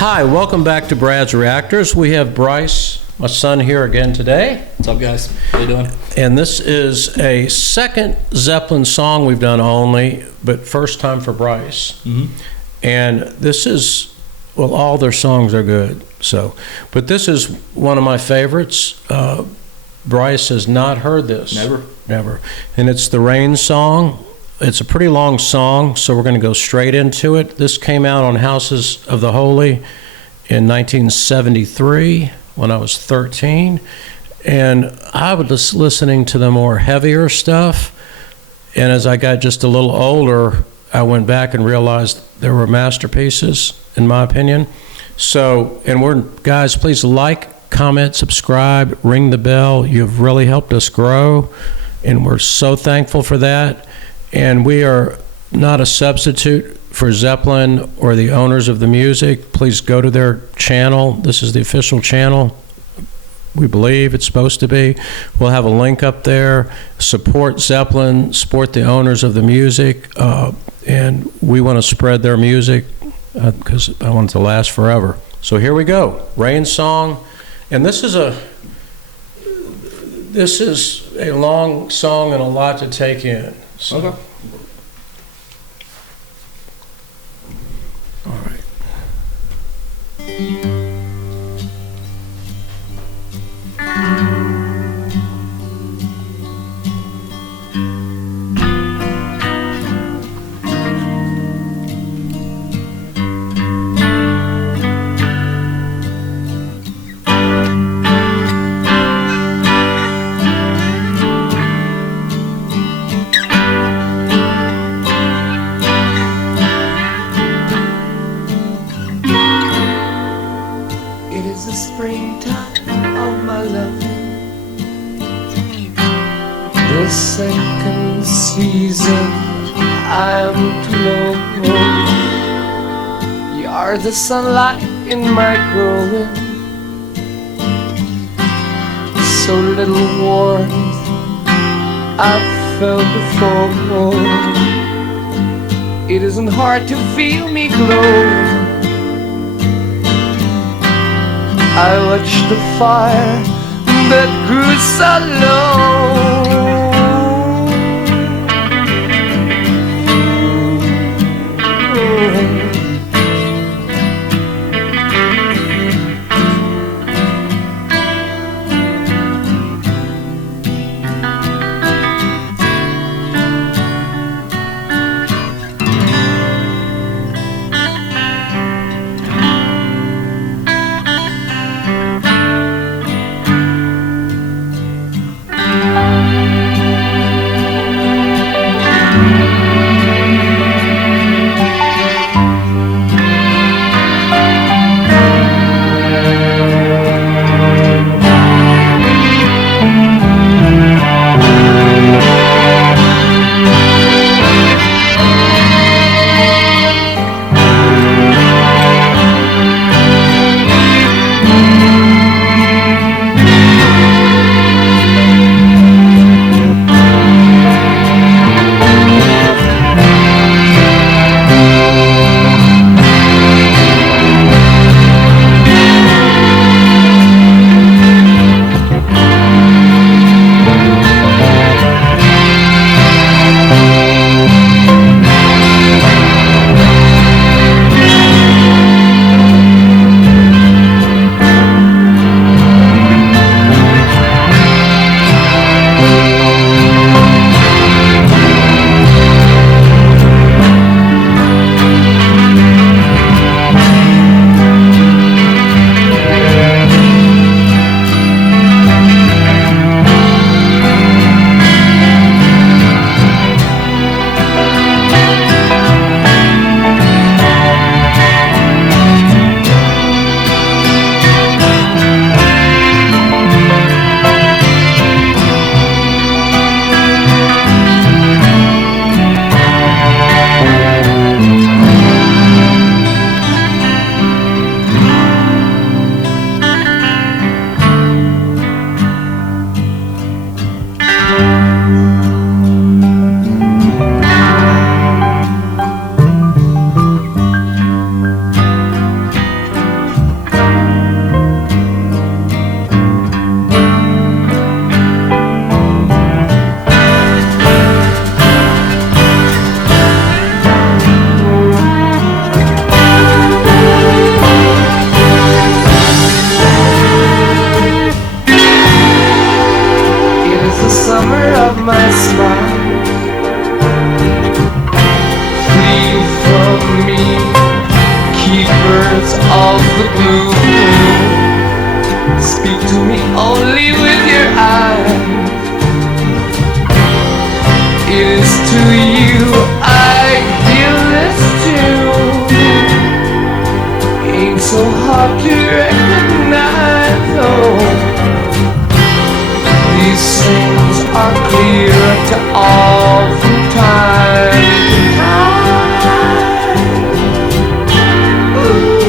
Hi, welcome back to Brad's Reactors. We have Bryce, my son, here again today. What's up, guys? How you doing? And this is a second Zeppelin song we've done only, but first time for Bryce. Mm-hmm. And this is, well, all their songs are good. But this is one of my favorites. Bryce has not heard this. Never. And it's the Rain song. It's a pretty long song, so we're going to go straight into it. This came out on Houses of the Holy in 1973 when I was 13. And I was listening to the more heavier stuff. And as I got just a little older, I went back and realized there were masterpieces, in my opinion. So, and guys, please like, comment, subscribe, ring the bell. You've really helped us grow, and we're so thankful for that. And we are not a substitute for Zeppelin or the owners of the music. Please go to their channel. This is the official channel. We believe it's supposed to be. We'll have a link up there. Support Zeppelin, support the owners of the music, and we want to spread their music because I want it to last forever. So here we go, Rain song. And this is a long song and a lot to take in. So. Okay. All right. It is the springtime of my love, the second season I am to know. You are the sunlight in my growing, so little warmth I've felt before. It isn't hard to feel me glow. I watched the fire that grew so low. to you, I feel this too. Ain't so hard to recognize, oh. These things are clear to all from time to time. Ooh.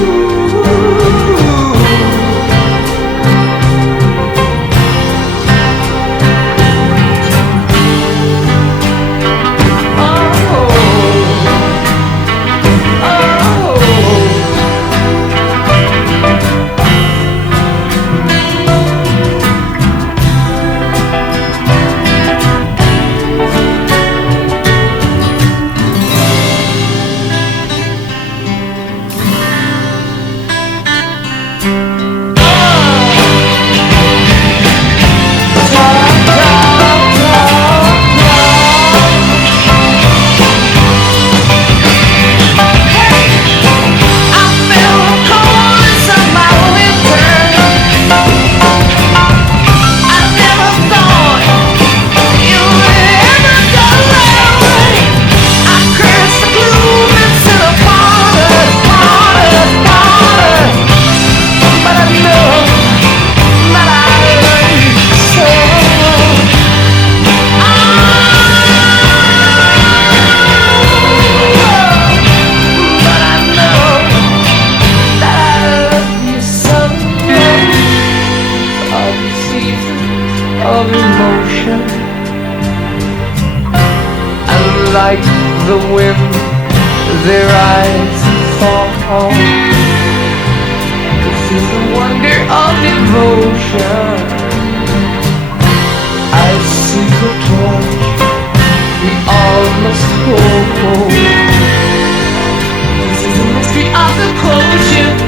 Of emotion, and like the wind, their eyes fall. This is the wonder of devotion. I see the torch we all must hold. This is the mystery of the quotient.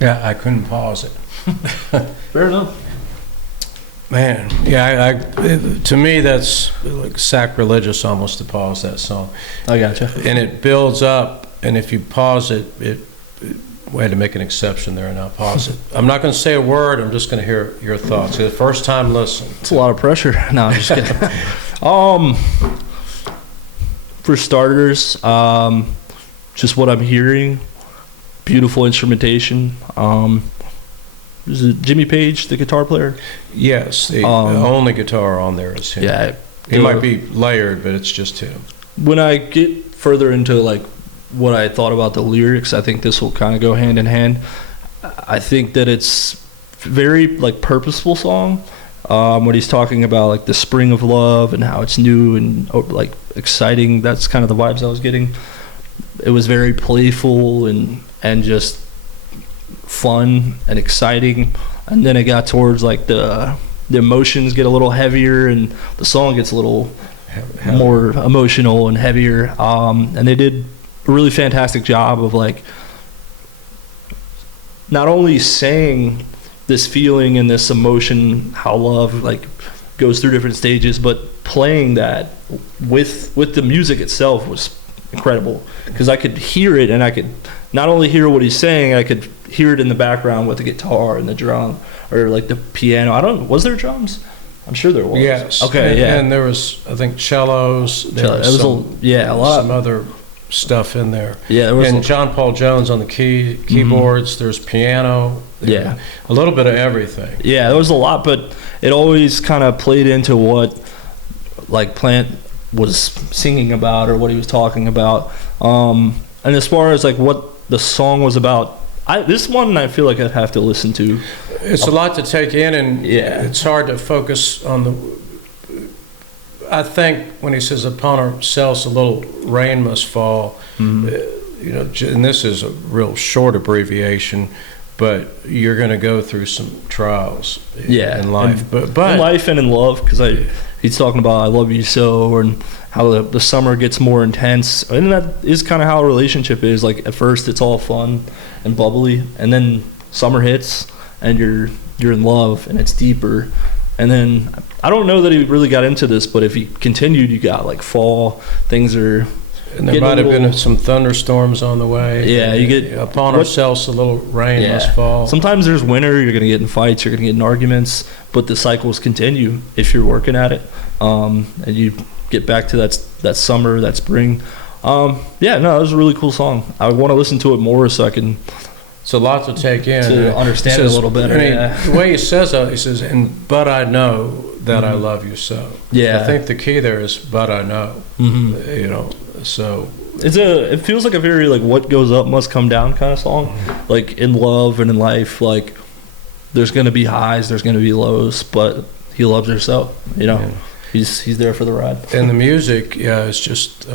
Yeah, I couldn't pause it. Fair enough. Man, yeah, to me that's like sacrilegious almost to pause that song. I gotcha. And it builds up, and if you pause it, we had to make an exception there and not pause it. I'm not going to say a word. I'm just going to hear your thoughts. The first time listen. It's a lot of pressure. No, I'm just kidding. For starters, just what I'm hearing, beautiful instrumentation. Is it Jimmy Page, the guitar player? Yes, the only guitar on there is him. Yeah. It might be layered, but it's just him. When I get further into like what I thought about the lyrics, I think this will kind of go hand in hand. I think that it's very like purposeful song. When he's talking about like the spring of love and how it's new and like exciting, that's kind of the vibes I was getting. It was very playful and just fun and exciting, and then it got towards like the emotions get a little heavier and the song gets a little more emotional and heavier, and they did a really fantastic job of like not only saying this feeling and this emotion, how love like goes through different stages, but playing that with the music itself was incredible, because I could hear it and I could not only hear what he's saying, I could hear it in the background with the guitar and the drum or like the piano. Was there drums? I'm sure there was. Yes. Okay. And there was, I think, cellos. There was a lot. Some other stuff in there. Yeah. There was and John Paul Jones on the keyboards. There's piano. Yeah. A little bit of everything. Yeah, there was a lot, but it always kind of played into what like Plant was singing about or what he was talking about. And as far as like what the song was about, this one I feel like I'd have to listen to. It's a lot to take in, and it's hard to focus on the. I think when he says, "Upon ourselves a little rain must fall," you know, and this is a real short abbreviation, but you're going to go through some trials in life, but in life and in love, because he's talking about "I love you so," and how the summer gets more intense, and that is kind of how a relationship is. Like at first, it's all fun and bubbly, and then summer hits, and you're in love, and it's deeper. And then I don't know that he really got into this, but if he continued, you got like fall. Things are. And there might have been some thunderstorms on the way. Yeah, you get upon ourselves a little rain must fall. Sometimes there's winter. You're going to get in fights. You're going to get in arguments. But the cycles continue if you're working at it, and you get back to that summer, that spring. It was a really cool song. I want to listen to it more so I can. It's a lot to take in. To understand it a little better. The way he says it, he says, but I know that I love you so. Yeah. I think the key there is, but I know. You know, so. It feels like a very, like, what goes up must come down kind of song. Like, in love and in life, like, there's going to be highs, there's going to be lows, but he loves her so, you know. Yeah. He's there for the ride. And the music, it's just,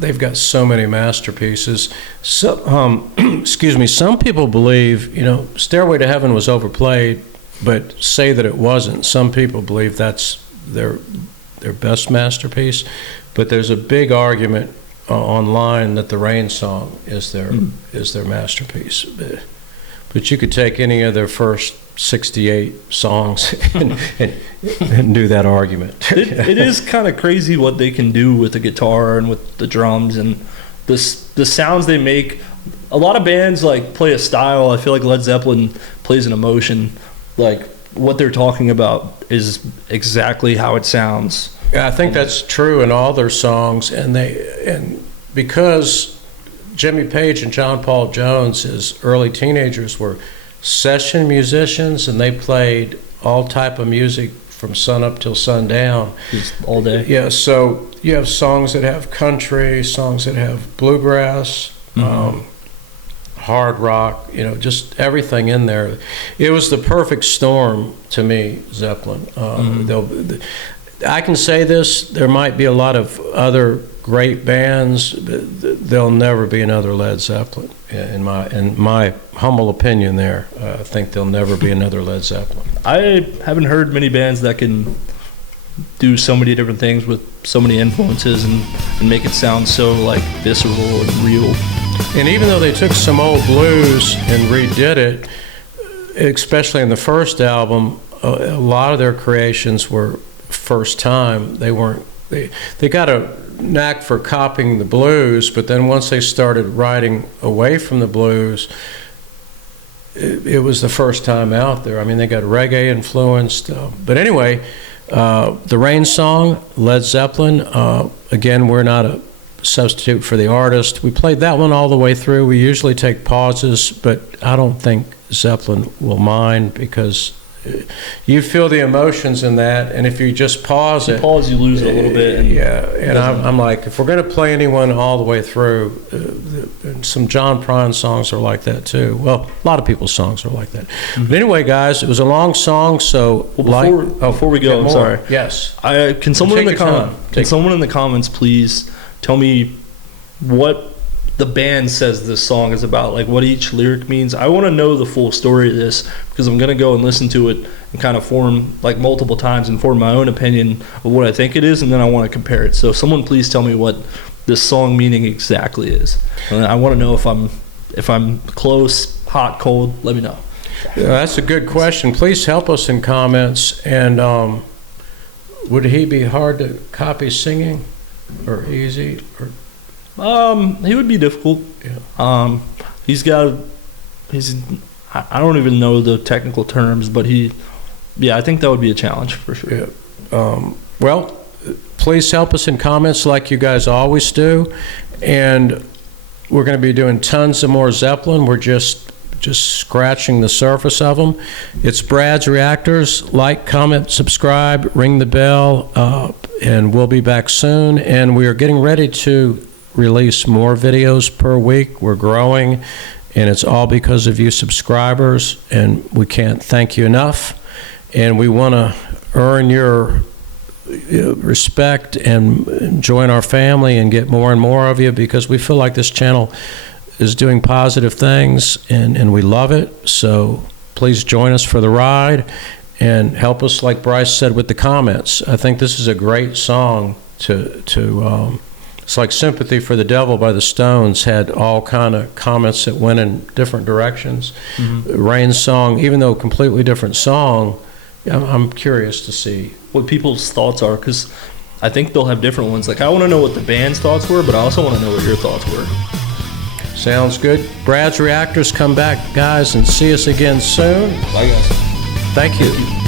they've got so many masterpieces. So, excuse me, some people believe, Stairway to Heaven was overplayed, but say that it wasn't. Some people believe that's their best masterpiece, but there's a big argument online that the Rain song is their masterpiece. But you could take any of their first 68 songs and do that argument. It is kind of crazy what they can do with the guitar and with the drums and the sounds they make. A lot of bands like play a style. I feel like Led Zeppelin plays an emotion. Like what they're talking about is exactly how it sounds. Yeah, I think that's true in all their songs, and because Jimmy Page and John Paul Jones, as early teenagers, were session musicians, and they played all type of music from sun up till sundown. Just all day. Yeah, so you have songs that have country, songs that have bluegrass, hard rock, just everything in there. It was the perfect storm to me, Zeppelin. I can say this, there might be a lot of other great bands, but there'll never be another Led Zeppelin. In my humble opinion there, I think there'll never be another Led Zeppelin. I haven't heard many bands that can do so many different things with so many influences and make it sound so like visceral and real. And even though they took some old blues and redid it, especially in the first album, a lot of their creations were first time. They got a knack for copying the blues, but then once they started writing away from the blues, it was the first time out there. They got reggae influenced. But anyway, the Rain song, Led Zeppelin, again, we're not a substitute for the artist. We played that one all the way through. We usually take pauses, but I don't think Zeppelin will mind because you feel the emotions in that, and if you just pause it, you lose it a little bit. And I'm like, if we're going to play anyone all the way through, some John Prine songs are like that too. Well, a lot of people's songs are like that. But anyway, guys, it was a long song, so before we go, I'm sorry. Yes. Can someone in the comments please tell me what the band says this song is about, like what each lyric means? I want to know the full story of this because I'm going to go and listen to it and kind of form like multiple times and form my own opinion of what I think it is, and then I want to compare it. So someone please tell me what this song meaning exactly is. And I want to know if I'm close, hot, cold. Let me know. Yeah, that's a good question. Please help us in comments. And would he be hard to copy singing, or easy, or? He would be difficult. Yeah. He's got I don't even know the technical terms, but I think that would be a challenge for sure. Yeah. Well, please help us in comments like you guys always do. And we're going to be doing tons of more Zeppelin. We're just scratching the surface of them. It's Brad's Reactors. Like, comment, subscribe, ring the bell, and we'll be back soon. And we are getting ready to release more videos per week. We're growing, and it's all because of you subscribers, and we can't thank you enough. And we want to earn your respect and join our family and get more and more of you, because we feel like this channel is doing positive things, and we love it. So please join us for the ride and help us, like Bryce said, with the comments. I think this is a great song to it's like Sympathy for the Devil by the Stones had all kind of comments that went in different directions. Rain's song, even though a completely different song, I'm curious to see what people's thoughts are, because I think they'll have different ones. Like, I want to know what the band's thoughts were, but I also want to know what your thoughts were. Sounds good. Brad's Reactors, come back, guys, and see us again soon. Bye, guys. Thank you.